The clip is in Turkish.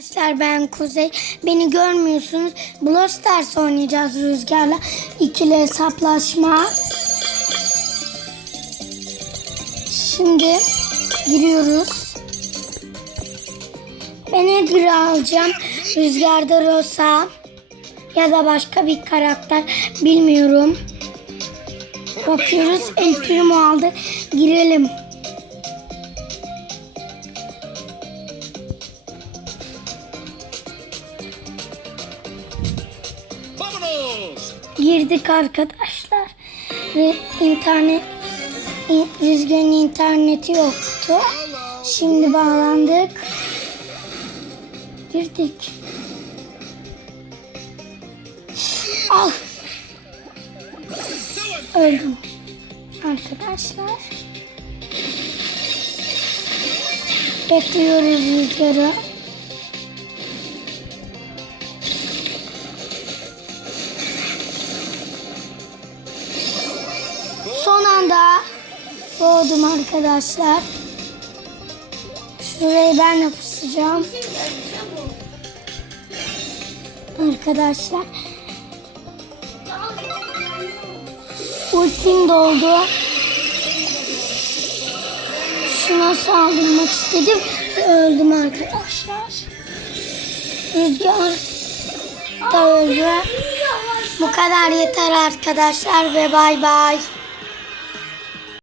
Arkadaşlar ben Kuzey. Beni görmüyorsunuz. Brawl Stars oynayacağız Rüzgar'la. İkili hesaplaşma. Şimdi giriyoruz. Ben Edgar alacağım. Rüzgar'da Rosa ya da başka bir karakter bilmiyorum. Bakıyoruz. El Primo aldı. Girelim. ¡Vámonos! girdik arkadaşlar. Ve internet in- Rüzgar'ın interneti yoktu. Şimdi bağlandık. Girdik. Ah! Öldüm. Arkadaşlar. Bekliyoruz rüzgarı. Doğdum arkadaşlar. Şurayı ben yapıştıracağım. Arkadaşlar. Ultim doldu. Şuna saldırmak istedim. Öldüm arkadaşlar. Rüzgar da öldü. Bu kadar yeter arkadaşlar ve bay bay.